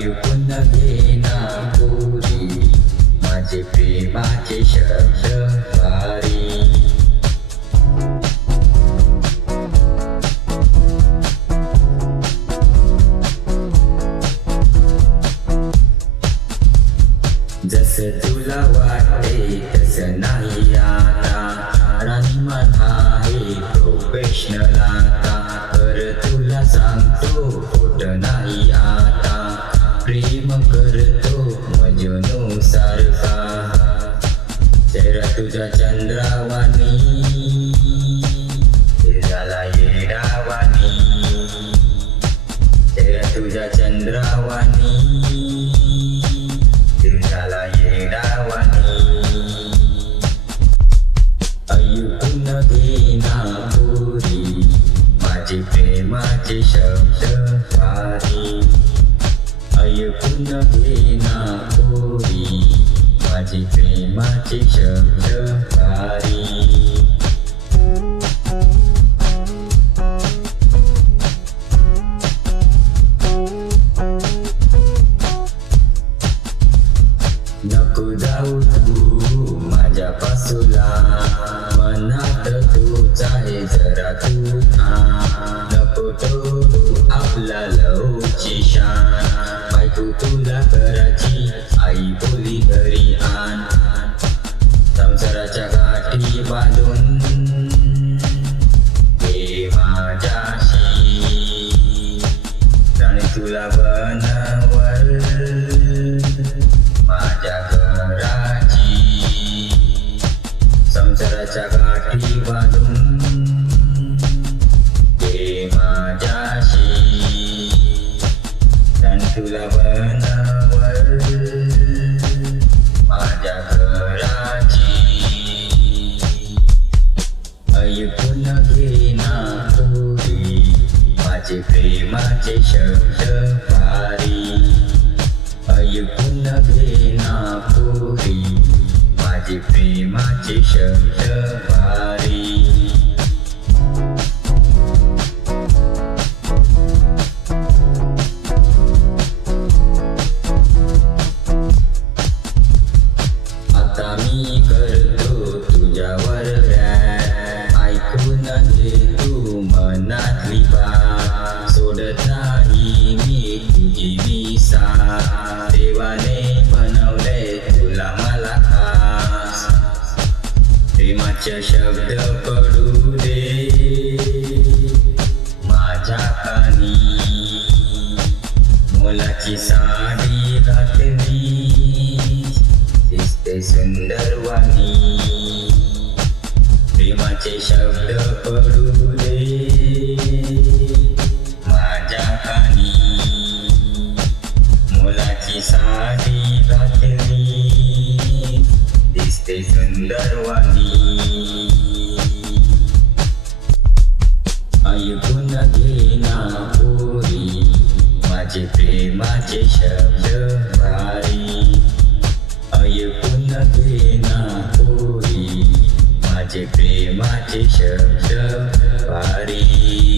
ऐकून घेना पोरी माझे प्रेमाचे शब्द भारी. जसं तुला वाटते तसं नाही आता, राणी मला हे प्रोफेशनल आता. तर तुला सांगतो खोट नाही आता, प्रेम करतो मजनू सारखा. चेहरा तुझा चंद्रावाणी, झाला येडावाणी. चेहरा तुझा चंद्रावाणी, झाला येडावाणी. ऐकून घेना पोरी माझे प्रेमाचे शब्द भारी. ऐकून घेना पोरी माझे प्रेमाचे शब्द भारी. नको जाऊ तू माझ्या पासूला, मनात तूच आहे जरा तू थांब. नको तोडू आपला लवची शान, बायको तुला करायची आई बोली घरी आण. संसाराच्या गाठी बांधून हे माझ्याशी, राणी तुला बनवल माझ्या घराची. संसाराच्या गाठी बांधून हे माझ्याशी, राणी तुला बनवल माझ्या घराची. ऐकून घेना पोरी माझे प्रेमाचे शब्द भारी. ऐकून घेना पोरी माझे प्रेमाचे शब्द भारी. आता मी करतो तुझ्यावर रॅप, ऐकून घे तू मनातली बात. सोडत नाही मी तुझी विसा, देवाने बनवले तुला मला खास. प्रेमाचे शब्द पडू दे माझ्या कानी, मोलाची साडी घातली दिसते सुंदर वाणी. प्रेमाचे शब्द पडू दे माझ्या कानी, मोलाची साडी घातली दिसते सुंदर वाणी. ऐकून घेना पोरी माझे प्रेमाचे शब्द भारी. ऐकून घेना पोरी माझे प्रेमाचे शब्द भारी.